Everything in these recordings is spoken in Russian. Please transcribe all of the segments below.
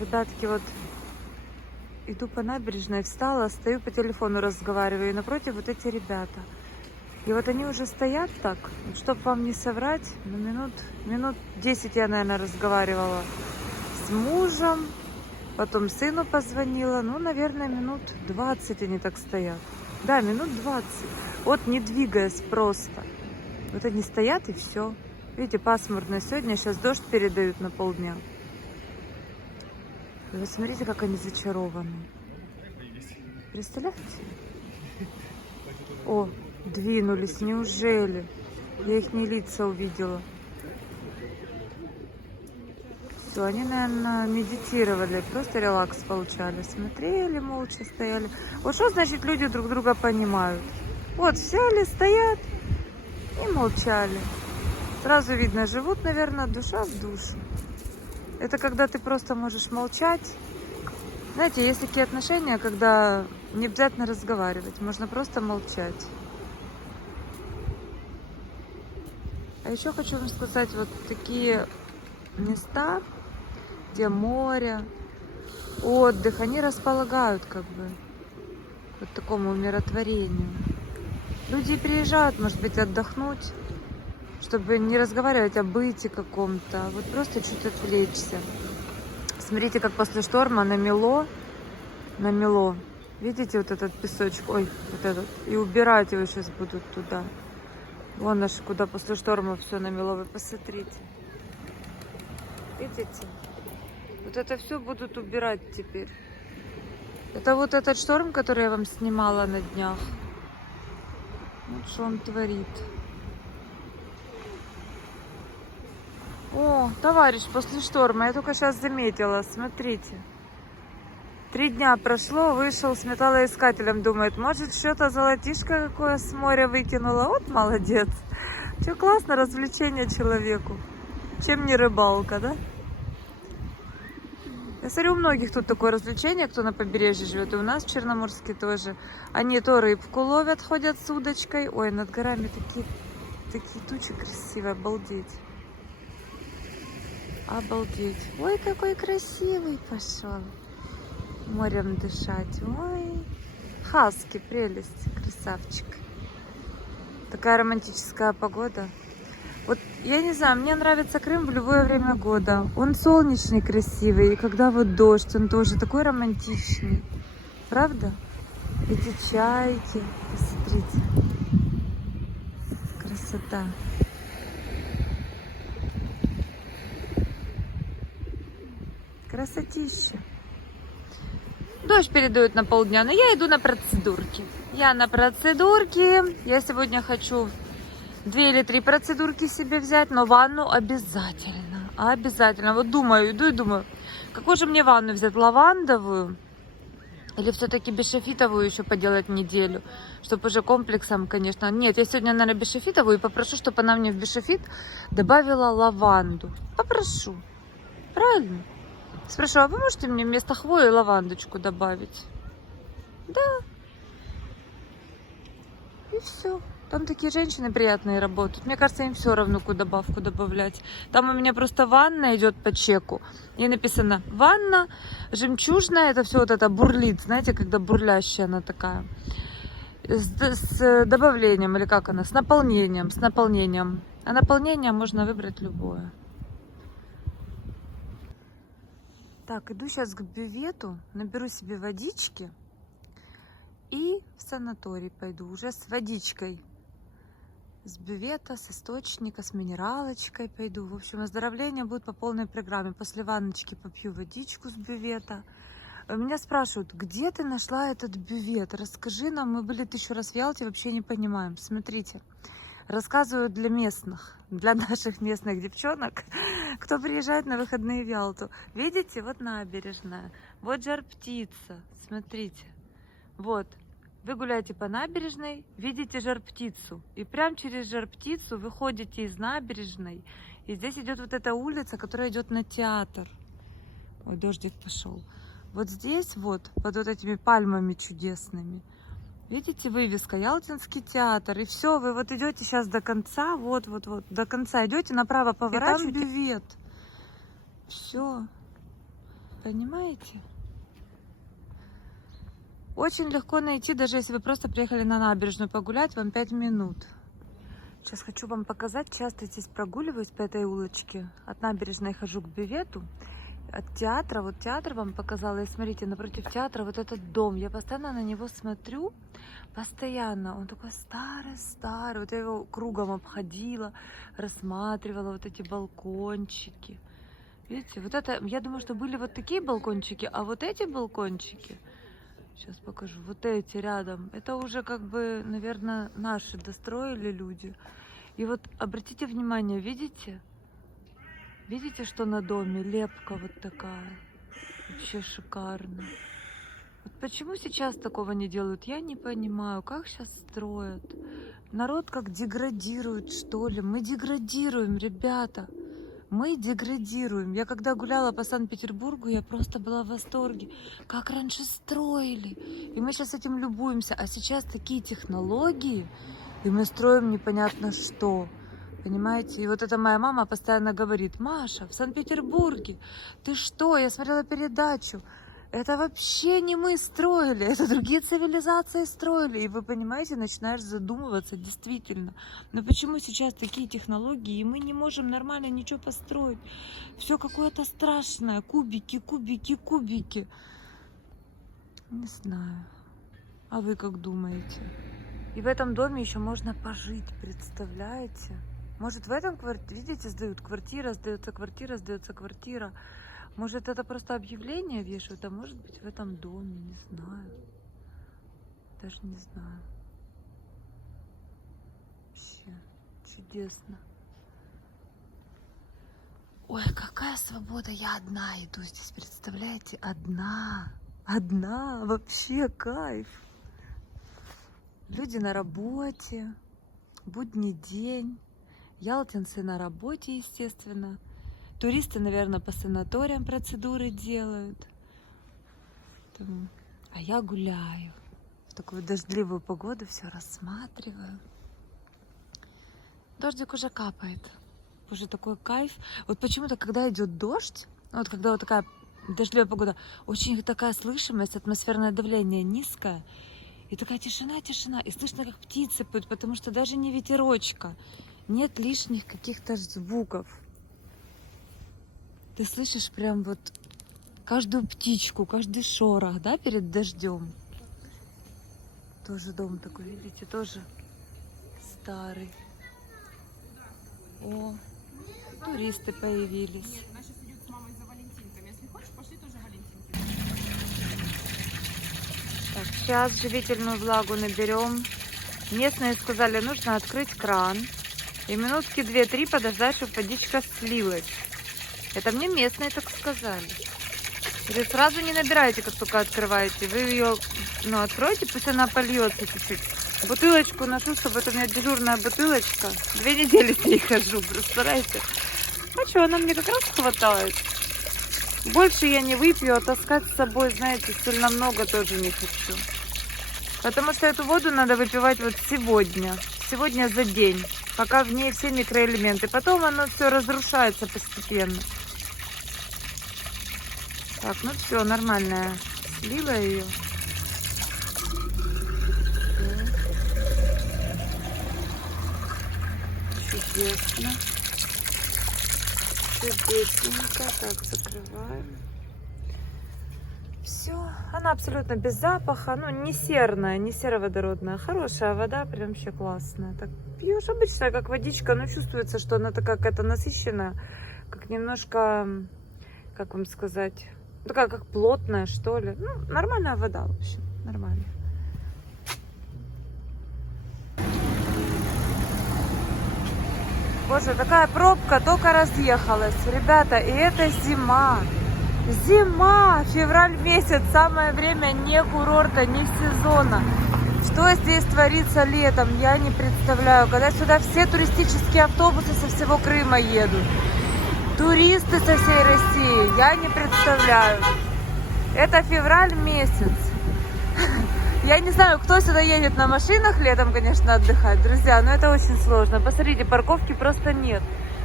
Ребятки, вот иду по набережной, встала, стою по телефону разговариваю, и напротив вот эти ребята. И вот они уже стоят так, чтобы вам не соврать, минут 10 я, наверное, разговаривала с мужем, потом сыну позвонила, ну, наверное, минут 20 они так стоят. Да, минут 20. Вот не двигаясь просто. Вот они стоят и все. Видите, пасмурно сегодня, сейчас дождь передают на полдня. И вы смотрите, как они зачарованы. Представляете? О, двинулись, неужели? Я их не лица увидела. Все, они, наверное, медитировали, просто релакс получали. Смотрели, молча стояли. Вот что значит люди друг друга понимают? Вот, взяли, стоят и молчали. Сразу видно, живут, наверное, душа в душу. Это когда ты просто можешь молчать. Знаете, есть такие отношения, когда не обязательно разговаривать, можно просто молчать. А еще хочу вам сказать, вот такие места, где море, отдых, они располагают как бы вот к такому умиротворению. Люди приезжают, может быть, отдохнуть, чтобы не разговаривать о быте каком-то, а вот просто чуть отвлечься. Смотрите, как после шторма намело. Видите, вот этот песочек, ой, вот этот. И убирать его сейчас будут туда. Вон аж куда после шторма все намело, вы посмотрите. Видите? Вот это все будут убирать теперь. Это вот этот шторм, который я вам снимала на днях. Вот что он творит. О, товарищ, после шторма, я только сейчас заметила, смотрите. 3 дня прошло, вышел с металлоискателем, думает, может, что-то золотишко какое с моря выкинуло. Вот молодец. Что классно, развлечение человеку. Чем не рыбалка, да? Я смотрю, у многих тут такое развлечение, кто на побережье живет. И у нас в Черноморске тоже. Они то рыбку ловят, ходят с удочкой. Ой, над горами такие тучи красивые, обалдеть. Обалдеть. Ой, какой красивый пошел. Морем дышать. Ой. Хаски, прелесть, красавчик. Такая романтическая погода. Вот, я не знаю, мне нравится Крым в любое время года. Он солнечный, красивый. И когда вот дождь, он тоже такой романтичный. Правда? Эти чайки. Посмотрите. Красота. Красотища. Дождь передают на полдня, но я иду на процедурки. Я на процедурки. Я сегодня хочу 2 или 3 процедурки себе взять, но ванну обязательно. Обязательно. Вот думаю, иду и думаю, какую же мне ванну взять? Лавандовую? Или все-таки бешефитовую еще поделать неделю? Чтобы уже комплексом, конечно. Нет, я сегодня, наверное, бешефитовую и попрошу, чтобы она мне в бешефит добавила лаванду. Попрошу. Правильно? Спрошу, а вы можете мне вместо хвои лавандочку добавить? Да. И все. Там такие женщины приятные работают. Мне кажется, им все равно, какую добавку добавлять. Там у меня просто ванна идет по чеку. И написано ванна, жемчужная, это все вот это бурлит. Знаете, когда бурлящая она такая. С добавлением, или как она? С наполнением. С наполнением. А наполнение можно выбрать любое. Так, иду сейчас к бювету, наберу себе водички и в санаторий пойду уже с водичкой. С бювета, с источника, с минералочкой пойду. В общем, оздоровление будет по полной программе. После ванночки попью водичку с бювета. Меня спрашивают, где ты нашла этот бювет? Расскажи нам, мы были 1000 раз в Ялте, вообще не понимаем. Смотрите. Рассказываю для местных, для наших местных девчонок, кто приезжает на выходные в Ялту. Видите, вот набережная, вот жар-птица, смотрите. Вот, вы гуляете по набережной, видите жар-птицу. И прямо через жар-птицу выходите из набережной. И здесь идет вот эта улица, которая идет на театр. Ой, дождик пошел. Вот здесь вот, под вот этими пальмами чудесными. Видите, вывеска Ялтинский театр. И все, вы вот идете сейчас до конца, вот, до конца идете, направо поворачиваете. И там бювет. Все. Понимаете? Очень легко найти, даже если вы просто приехали на набережную погулять, вам 5 минут. Сейчас хочу вам показать, часто здесь прогуливаюсь по этой улочке. От набережной хожу к бювету. От театра, вот театр вам показала, и смотрите, напротив театра вот этот дом, я постоянно на него смотрю, постоянно, он такой старый, вот я его кругом обходила, рассматривала вот эти балкончики, видите, вот это, я думаю, что были вот такие балкончики, а вот эти балкончики, сейчас покажу, вот эти рядом, это уже как бы, наверное, наши достроили люди, и вот обратите внимание, видите? Видите, что на доме? Лепка вот такая. Вообще шикарно. Вот почему сейчас такого не делают, я не понимаю. Как сейчас строят? Народ как деградирует, что ли? Мы деградируем, ребята. Мы деградируем. Я когда гуляла по Санкт-Петербургу, я просто была в восторге. Как раньше строили. И мы сейчас этим любуемся. А сейчас такие технологии, и мы строим непонятно что. Понимаете? И вот это моя мама постоянно говорит: Маша, в Санкт-Петербурге, ты что? Я смотрела передачу. Это вообще не мы строили, это другие цивилизации строили. И вы понимаете, начинаешь задумываться, действительно. Но почему сейчас такие технологии, и мы не можем нормально ничего построить? Все какое-то страшное. Кубики, кубики, кубики. Не знаю. А вы как думаете? И в этом доме еще можно пожить, представляете? Может, в этом квартире, видите, сдают квартира, сдается квартира, сдается квартира. Может, это просто объявление вешают, а может быть, в этом доме, не знаю. Даже не знаю. Вообще чудесно. Ой, какая свобода, я одна иду здесь, представляете? Одна, вообще кайф. Люди на работе, будний день. Ялтинцы на работе, естественно. Туристы, наверное, по санаториям процедуры делают. А я гуляю. В такую дождливую погоду все рассматриваю. Дождик уже капает. Уже такой кайф. Вот почему-то, когда идет дождь, вот когда вот такая дождливая погода, очень такая слышимость, атмосферное давление низкое. И такая тишина, и слышно, как птицы поют, потому что даже не ветерочка. Нет лишних каких-то звуков. Ты слышишь прям вот каждую птичку, каждый шорох, да, перед дождем. Тоже дом такой, видите, тоже старый. О, туристы появились. Нет, она сейчас идет с мамой за валентинками. Если хочешь, пошли тоже валентинки. Так, сейчас живительную влагу наберем. Местные сказали, нужно открыть кран. И минутки 2-3 подождать, чтобы водичка слилась. Это мне местные так сказали. Или сразу не набирайте, как только открываете. Вы ее, откройте, пусть она польется чуть-чуть. Бутылочку ношу, чтобы это у меня дежурная бутылочка. 2 недели с ней хожу, представляете? А что, она мне как раз хватает. Больше я не выпью, а таскать с собой, знаете, сильно много тоже не хочу. Потому что эту воду надо выпивать вот сегодня. Сегодня за день. Пока в ней все микроэлементы. Потом оно все разрушается постепенно. Так, ну все, нормально. Слила ее. Чудесно. Чудесненько. Так, закрываем. Все. Она абсолютно без запаха. Ну, не серная, не сероводородная. Хорошая вода, прям вообще классная. Так, пьешь обычная, как водичка, но чувствуется, что она такая какая-то насыщенная. Как немножко, как вам сказать, такая как плотная, что ли. Ну, нормальная вода, в общем. Нормально. Боже, такая пробка только разъехалась. Ребята, и это зима. Зима, февраль месяц, самое время не курорта, не сезона. Что здесь творится летом, я не представляю. Когда сюда все туристические автобусы со всего Крыма едут. Туристы со всей России, я не представляю. Это февраль месяц. Я не знаю, кто сюда едет на машинах летом, конечно, отдыхать, друзья, но это очень сложно. Посмотрите, парковки просто нет.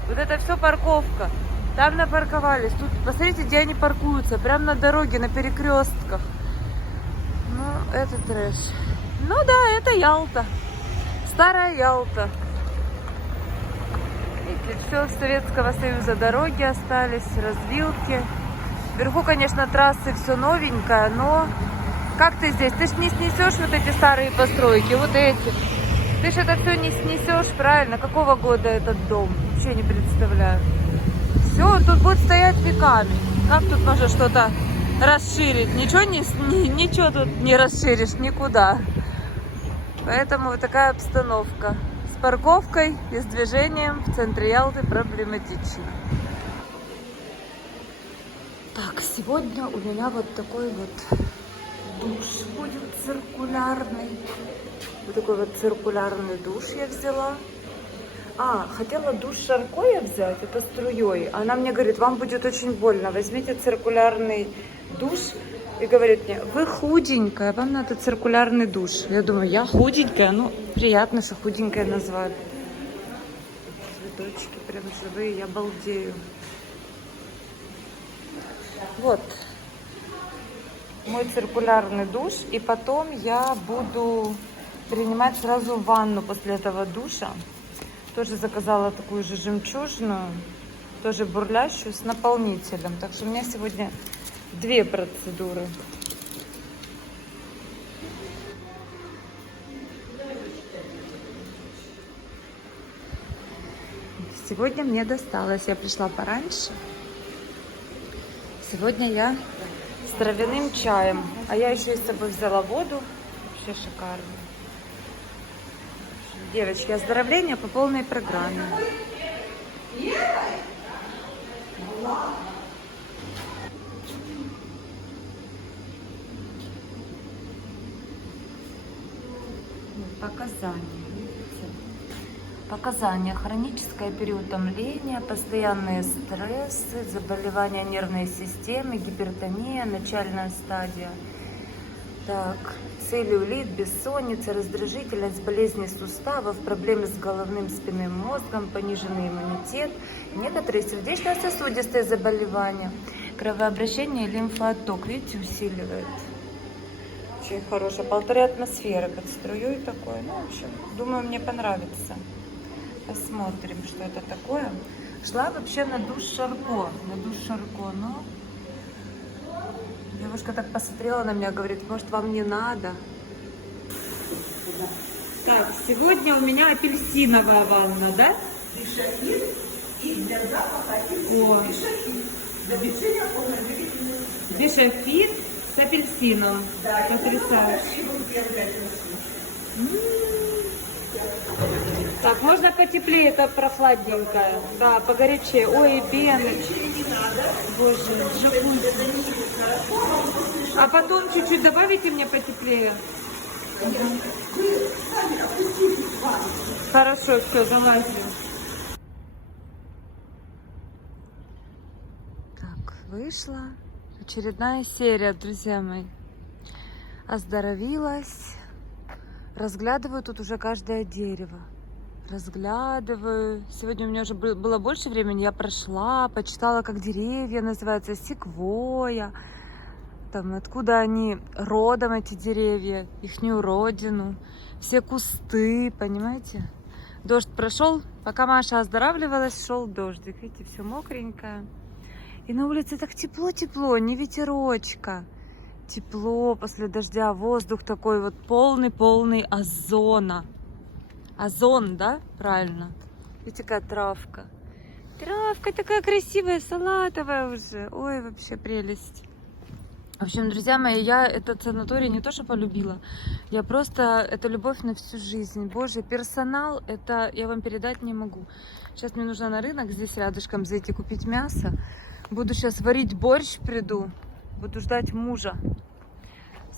Вот это все парковка. Там напарковались. Тут, посмотрите, где они паркуются. Прямо на дороге, на перекрестках. Ну, это трэш. Ну да, это Ялта. Старая Ялта. Видите, все с Советского Союза. Дороги остались, развилки. Вверху, конечно, трассы все новенькое, но как ты здесь? Ты ж не снесешь вот эти старые постройки, вот эти. Ты ж это все не снесешь, правильно? Какого года этот дом? Вообще не представляю. Все, тут будет стоять веками. Как тут можно что-то расширить? Ничего тут не расширишь никуда. Поэтому вот такая обстановка. С парковкой и с движением в центре Ялты проблематично. Так, сегодня у меня вот такой вот душ будет циркулярный. Вот такой вот циркулярный душ я взяла. Хотела душ Шаркоя взять, это струей. Она мне говорит, вам будет очень больно, возьмите циркулярный душ. И говорит мне, вы худенькая, вам надо циркулярный душ. Я думаю, я худенькая, ну, приятно, что худенькая назвали. Цветочки прям живые, я балдею. Вот мой циркулярный душ. И потом я буду принимать сразу ванну после этого душа. Тоже заказала такую же жемчужную, тоже бурлящую, с наполнителем. Так что у меня сегодня 2 процедуры. Сегодня мне досталось. Я пришла пораньше. Сегодня я с травяным чаем. А я еще и с собой взяла воду. Вообще шикарно. Девочки, оздоровление по полной программе. Показания. Показания. Хроническое переутомление, постоянные стрессы, заболевания нервной системы, гипертония, начальная стадия. Так, целлюлит, бессонница, раздражительность, болезни суставов, проблемы с головным спинным мозгом, пониженный иммунитет, некоторые сердечно-сосудистые заболевания, кровообращение, лимфоотток, видите, усиливает. Очень хорошая, 1,5 атмосферы под струей такой. Ну, в общем, думаю, мне понравится. Посмотрим, что это такое. Шла вообще на душ Шарко, но девушка так посмотрела на меня, говорит, может, вам не надо? Так, сегодня у меня апельсиновая ванна, да? И для запаха бешафит с апельсином. Да, потрясающе. Так, можно потеплее, это прохладненькое. Да, погорячее. Ой, пены. Боже, джакузи. А потом чуть-чуть добавите мне потеплее. Хорошо, все, залазим. Так, вышла очередная серия, друзья мои. Оздоровилась. Разглядываю тут уже каждое дерево. Разглядываю. Сегодня у меня уже было больше времени. Я прошла, почитала, как деревья называются. Секвоя. Там, откуда они родом, эти деревья. Ихнюю родину. Все кусты, понимаете? Дождь прошел. Пока Маша оздоравливалась, шел дождик. Видите, все мокренькое. И на улице так тепло-тепло, не ветерочка. Тепло после дождя, воздух такой вот полный озона. Озон, да? Правильно. Видите, какая травка. Травка такая красивая, салатовая уже. Ой, вообще прелесть. В общем, друзья мои, я этот санаторий не то что полюбила. Я просто, это любовь на всю жизнь. Боже, персонал, это я вам передать не могу. Сейчас мне нужно на рынок здесь рядышком зайти купить мясо. Буду сейчас варить борщ, приду. Буду ждать мужа.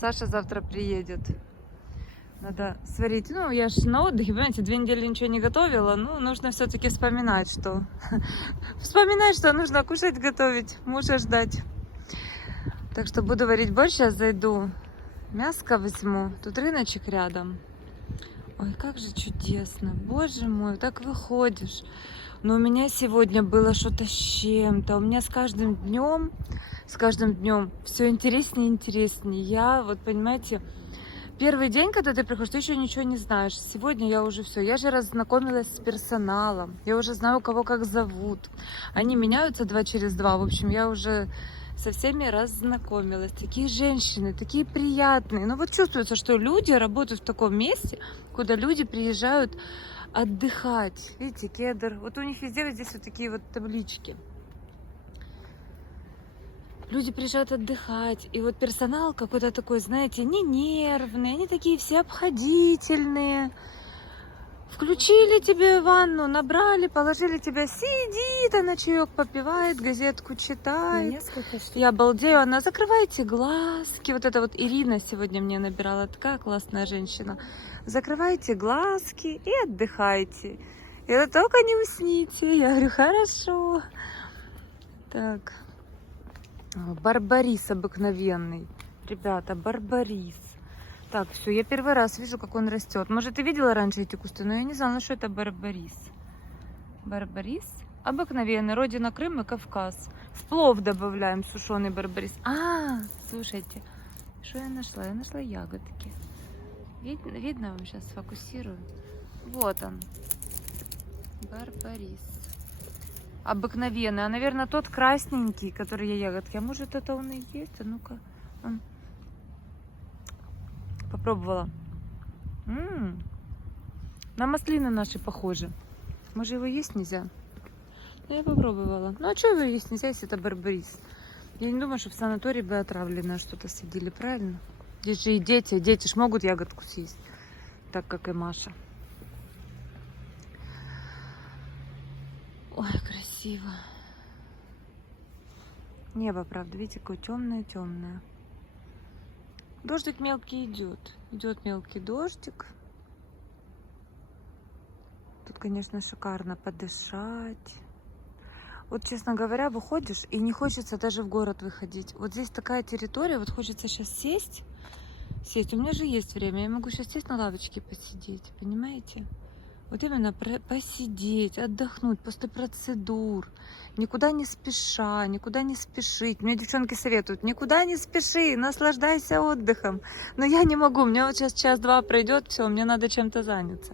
Саша завтра приедет. Надо сварить. Ну, я же на отдыхе, понимаете, 2 недели ничего не готовила. Ну, нужно все-таки вспоминать, что... Вспоминать, что нужно кушать, готовить, мужа ждать. Так что буду варить борщ. Сейчас зайду, мяско возьму. Тут рыночек рядом. Ой, как же чудесно. Боже мой, так выходишь. Но у меня сегодня было что-то с чем-то. У меня с каждым днем все интереснее и интереснее. Я, вот понимаете, первый день, когда ты приходишь, ты еще ничего не знаешь. Сегодня я уже все. Я же разнакомилась с персоналом. Я уже знаю, кого как зовут. Они меняются 2 через 2. В общем, я уже со всеми разнакомилась. Такие женщины, такие приятные. Ну вот чувствуется, что люди работают в таком месте, куда люди приезжают отдыхать. Видите, кедр. Вот у них везде вот здесь вот такие вот таблички. Люди приезжают отдыхать, и вот персонал какой-то такой, знаете, не нервный, они такие все обходительные. Включили тебе ванну, набрали, положили тебя, сидит, она чаек попивает, газетку читает. Я балдею, она закрывайте глазки. Вот это вот Ирина сегодня мне набирала, такая классная женщина. Закрывайте глазки и отдыхайте. И это только не усните. Я говорю, хорошо. Так. Барбарис обыкновенный. Ребята, барбарис. Так, все, я первый раз вижу, как он растет. Может, ты видела раньше эти кусты, но я не знала, что это барбарис. Барбарис обыкновенный, родина Крым и Кавказ. В плов добавляем сушеный барбарис. Слушайте, что я нашла? Я нашла ягодки. Видно вам сейчас, сфокусирую. Вот он. Барбарис. Обыкновенный. А, наверное, тот красненький, который я ягодки. А может, это он и есть? А ну-ка. Попробовала. На маслины наши похожи. Может, его есть нельзя? Я попробовала. Ну, а что его есть нельзя, если это барбарис? Я не думаю, что в санатории бы отравленное что-то сидели, правильно? Здесь же и дети. Дети ж могут ягодку съесть. Так, как и Маша. Ой, красиво. Небо, правда, видите, какое темное-темное. Дождик мелкий идет. Идет мелкий дождик. Тут, конечно, шикарно подышать. Вот, честно говоря, выходишь, и не хочется даже в город выходить. Вот здесь такая территория, вот хочется сейчас сесть. У меня же есть время, я могу сейчас сесть на лавочке посидеть, понимаете? Вот именно посидеть, отдохнуть после процедур, никуда не спеша, никуда не спешить. Мне девчонки советуют, никуда не спеши, наслаждайся отдыхом. Но я не могу, мне вот сейчас час-два пройдет, все, мне надо чем-то заняться.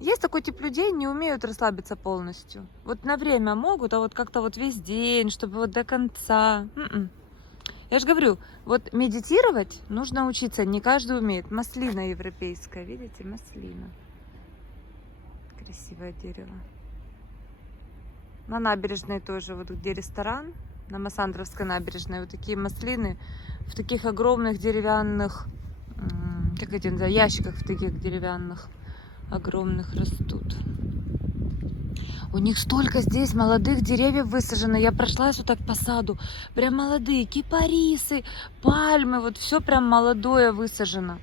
Есть такой тип людей, не умеют расслабиться полностью. Вот на время могут, а вот как-то вот весь день, чтобы вот до конца. Я же говорю, вот медитировать нужно учиться, не каждый умеет. Маслина европейская, видите, маслина. Красивое дерево. На набережной тоже, вот где ресторан, на Массандровской набережной, вот такие маслины в таких огромных деревянных, как эти, да, ящиках в таких деревянных, огромных растут. У них столько здесь молодых деревьев высажено. Я прошлась вот так по саду. Прям молодые кипарисы, пальмы. Вот все прям молодое высажено.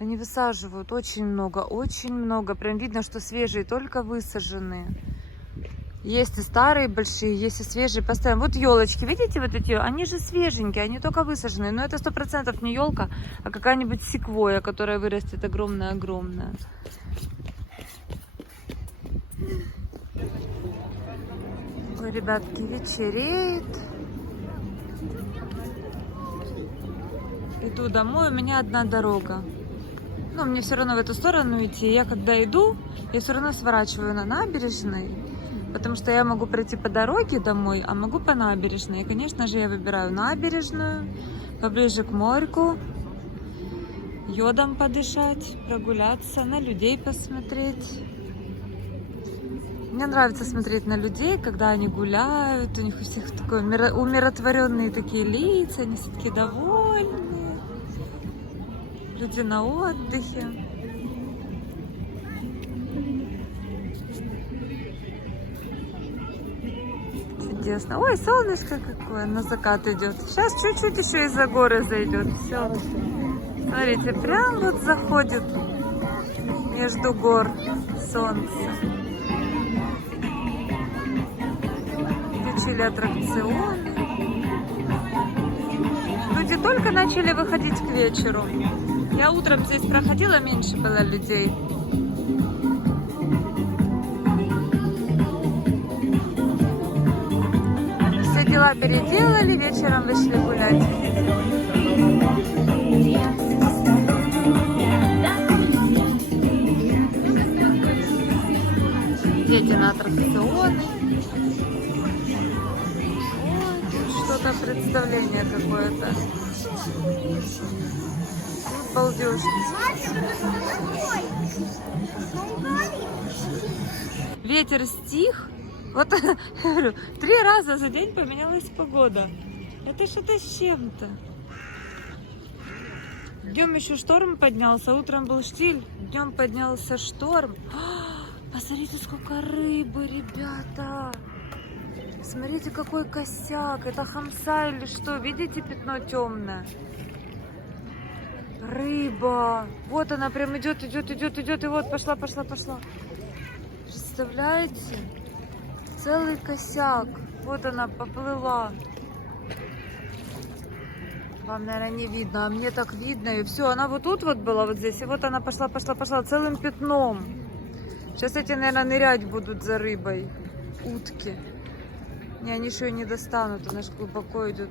Они высаживают очень много, очень много. Прям видно, что свежие, только высаженные. Есть и старые большие, есть и свежие постоянно. Вот елочки, видите, вот эти, они же свеженькие, они только высаженные. Но это 100% не елка, а какая-нибудь секвойя, которая вырастет огромная-огромная. Ой, ребятки, вечереет. Иду домой, у меня одна дорога. Но мне все равно в эту сторону идти. Я когда иду, я все равно сворачиваю на набережной. Потому что я могу пройти по дороге домой, а могу по набережной. И, конечно же, я выбираю набережную, поближе к морьку. Йодом подышать, прогуляться, на людей посмотреть. Мне нравится смотреть на людей, когда они гуляют, у них у всех такие умиротворенные такие лица, они все такие довольные. Люди на отдыхе. Чудесно. Ой, солнышко какое, на закат идет. Сейчас чуть-чуть еще из-за горы зайдет. Все. Смотрите, прям вот заходит между гор солнце. Включили аттракционы. Люди только начали выходить к вечеру. Я утром здесь проходила, меньше было людей. дела переделали, вечером вышли гулять. Дети на аттракционы. Ой, тут что-то представление какое-то. Тут балдеж. Ветер стих. Вот, я говорю, 3 раза за день поменялась погода. Это что-то с чем-то. Днем еще шторм поднялся, утром был штиль, днем поднялся шторм. Посмотрите, сколько рыбы, ребята. Смотрите, какой косяк. Это хамса или что? Видите, пятно темное? Рыба. Вот она прям идет. И вот пошла. Представляете? Целый косяк. Вот она поплыла. Вам, наверное, не видно, а мне так видно. И все, она вот тут вот была, вот здесь. И вот она пошла целым пятном. Сейчас эти, наверное, нырять будут за рыбой. Утки. Не, они еще и не достанут, она же глубоко идет.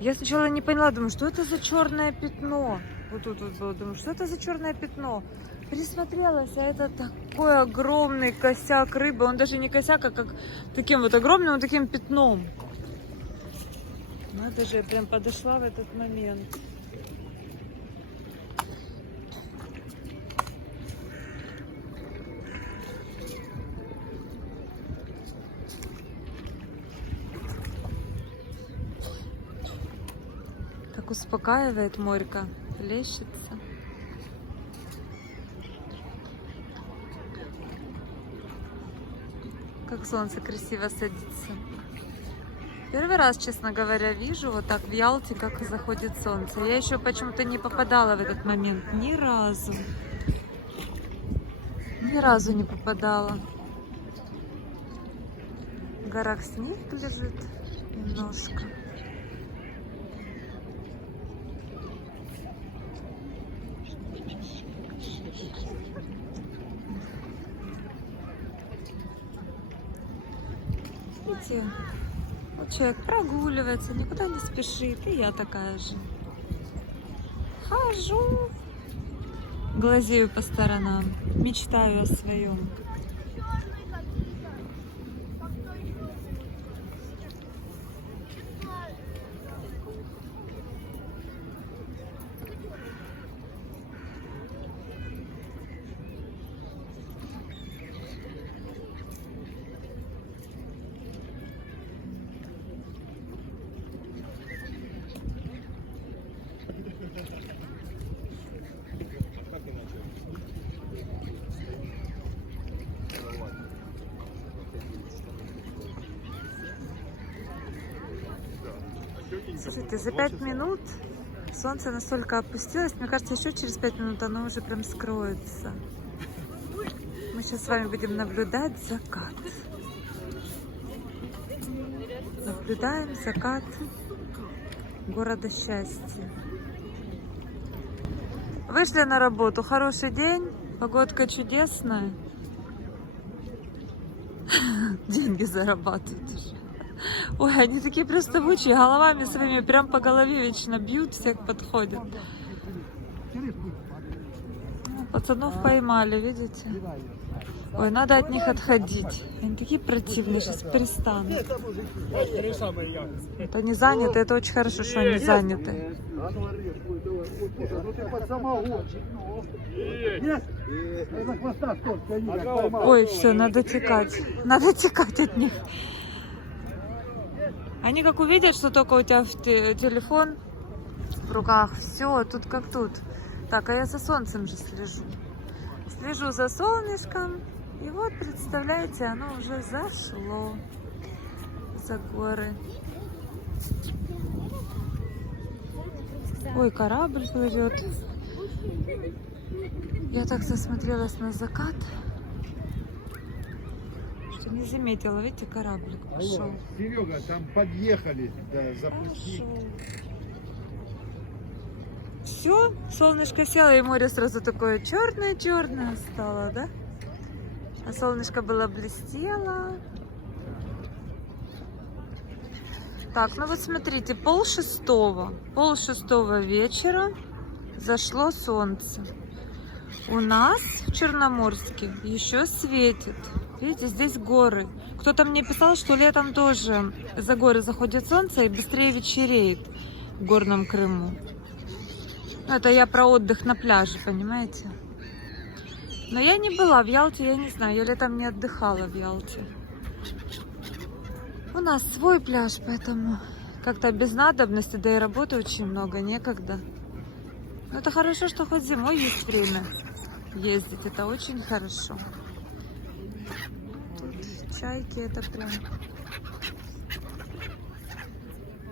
Я сначала не поняла, думаю, что это за черное пятно. Вот тут вот было, думаю, что это за черное пятно. Присмотрелась, а это такой огромный косяк рыбы. Он даже не косяк, а как таким вот огромным вот таким пятном. Надо же, я прям подошла в этот момент. Так успокаивает морька, плещется. Как солнце красиво садится. Первый раз, честно говоря, вижу вот так в Ялте, как заходит солнце. Я еще почему-то не попадала в этот момент. Ни разу. Ни разу не попадала. В горах снег лежит немножко. Видите, вот человек прогуливается, никуда не спешит, и я такая же. Хожу, глазею по сторонам, мечтаю о своем. Слушайте, за 5 минут солнце настолько опустилось, мне кажется, еще через 5 минут оно уже прям скроется. Мы сейчас с вами будем наблюдать закат. Наблюдаем закат города счастья. Вышли на работу, хороший день, погодка чудесная. Деньги зарабатывают уже. Ой, они такие приставучие, головами своими прям по голове вечно бьют, всех подходят. Пацанов поймали, видите? Ой, надо от них отходить. Они такие противные, сейчас перестанут. Это они заняты, это очень хорошо, что они заняты. Ой, все, надо текать. Надо текать от них. Они как увидят, что только у тебя телефон в руках, все, тут как тут. Так, а я за солнцем же слежу. Слежу за солнышком. И вот, представляете, оно уже зашло за горы. Ой, корабль плывет. Я так засмотрелась на закат, что не заметила. Видите, кораблик пошел. Алло, Серега, там подъехали, да, запусти. Все, солнышко село, и море сразу такое черное-черное стало, да? А солнышко было блестело. Так, ну вот смотрите, 5:30 вечера зашло солнце. У нас в Черноморске еще светит. Видите, здесь горы. Кто-то мне писал, что летом тоже за горы заходит солнце и быстрее вечереет в горном Крыму. Ну, это я про отдых на пляже, понимаете? Но я не была в Ялте, я не знаю, я летом не отдыхала в Ялте. У нас свой пляж, поэтому как-то без надобности, да и работы очень много, некогда. Но это хорошо, что хоть зимой есть время ездить, это очень хорошо. Тут чайки, это прям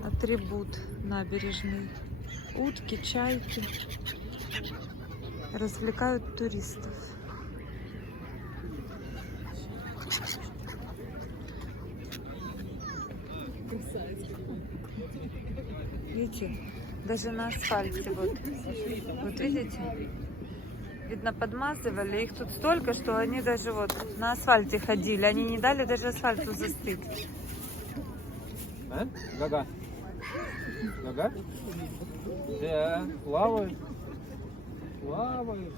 атрибут набережной. Утки, чайки развлекают туристов. Видите, даже на асфальте вот видите, видно, подмазывали. Их тут столько, что они даже вот на асфальте ходили. Они не дали даже асфальту застыть. А? Гага. Гага? Да, плавают. Плавают.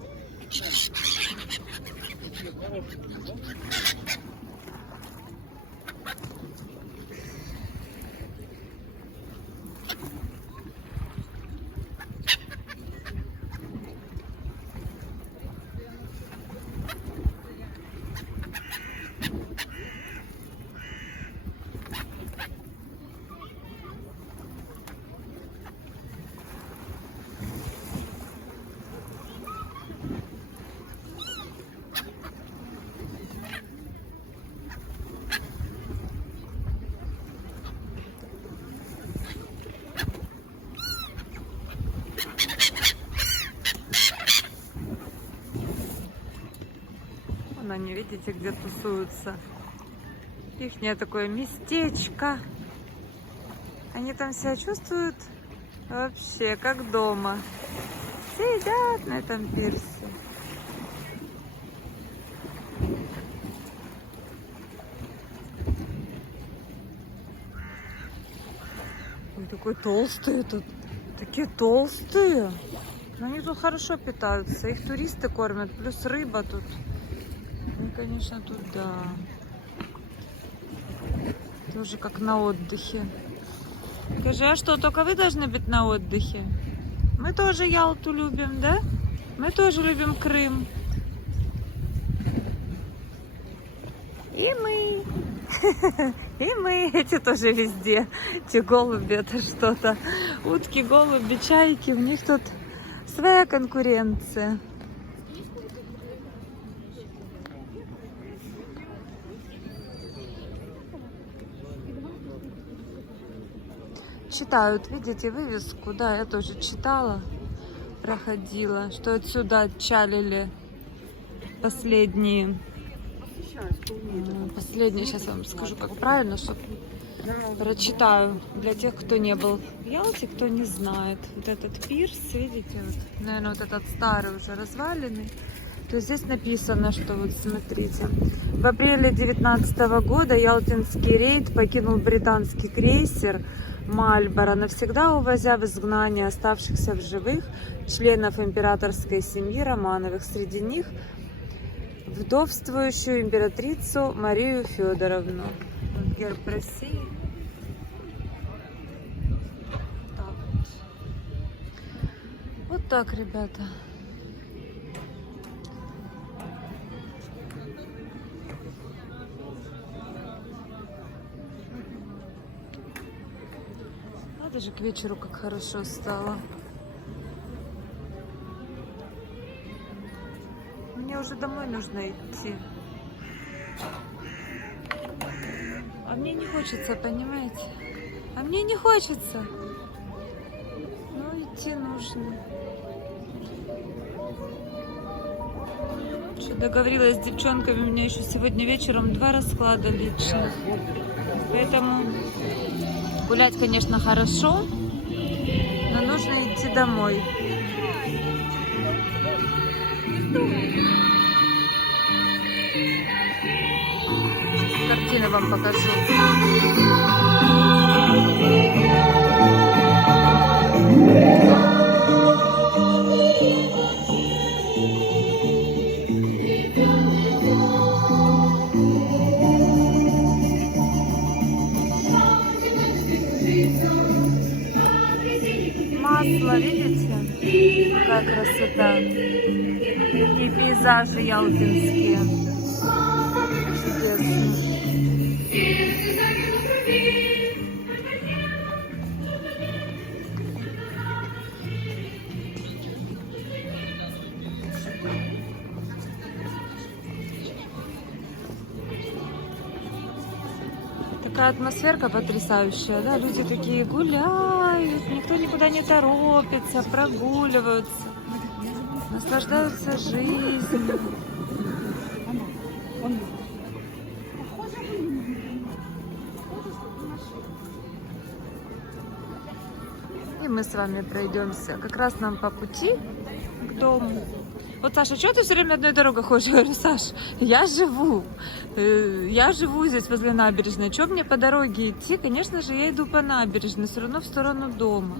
Вон они, видите, где тусуются. Ихнее такое местечко. Они там себя чувствуют вообще как дома. Сидят на этом пирсе. Ой, такой толстые тут. Такие толстые. Но они тут хорошо питаются. Их туристы кормят. Плюс рыба тут. Ну, конечно, тут да. Тоже как на отдыхе. Скажи, а что, только вы должны быть на отдыхе? Мы тоже Ялту любим, да? Мы тоже любим Крым. И мы. И мы. Эти тоже везде. Те голуби, это что-то. Утки, голуби, чайки. У них тут своя конкуренция. Читают, видите, вывеску, да, я тоже читала, проходила, что отсюда отчалили последние, сейчас вам скажу, как правильно, чтобы прочитаю для тех, кто не был в Ялте, кто не знает. Вот этот пирс, видите, вот, наверное, вот этот старый уже разваленный. То есть здесь написано, что вот смотрите, в апреле 2019 года ялтинский рейд покинул британский крейсер Мальборо, навсегда увозя в изгнание оставшихся в живых членов императорской семьи Романовых, среди них вдовствующую императрицу Марию Федоровну. Вот герб России. Так вот. Вот так, ребята. Даже к вечеру как хорошо стало. Мне уже домой нужно идти. А мне не хочется, понимаете? А мне не хочется. Ну, идти нужно. Что, договорилась с девчонками, у меня еще сегодня вечером 2 расклада личных. Поэтому гулять, конечно, хорошо, но нужно идти домой. Сейчас картины вам покажу. Масло, видите? Какая красота. И пейзажи ялтинские. Чудесно. Такая атмосферка потрясающая, да? Люди такие гуляют, никто никуда не торопится, прогуливаются, наслаждаются жизнью. И мы с вами пройдемся как раз нам по пути к дому. Вот, Саша, что ты все время одной дорогой ходишь? Я говорю, Саш, я живу здесь возле набережной. Что мне по дороге идти? Конечно же, я иду по набережной, все равно в сторону дома.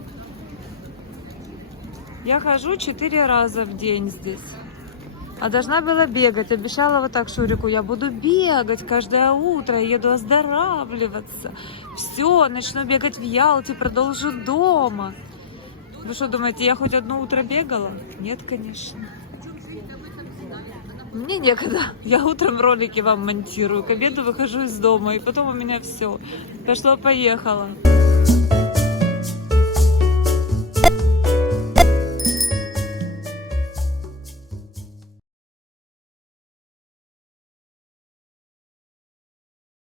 Я хожу 4 раза в день здесь. А должна была бегать. Обещала вот так Шурику, я буду бегать каждое утро, еду оздоравливаться. Все, начну бегать в Ялте, продолжу дома. Вы что думаете, я хоть одно утро бегала? Нет, конечно. Мне некогда. Я утром ролики вам монтирую, к обеду выхожу из дома, и потом у меня все. Пошло-поехало.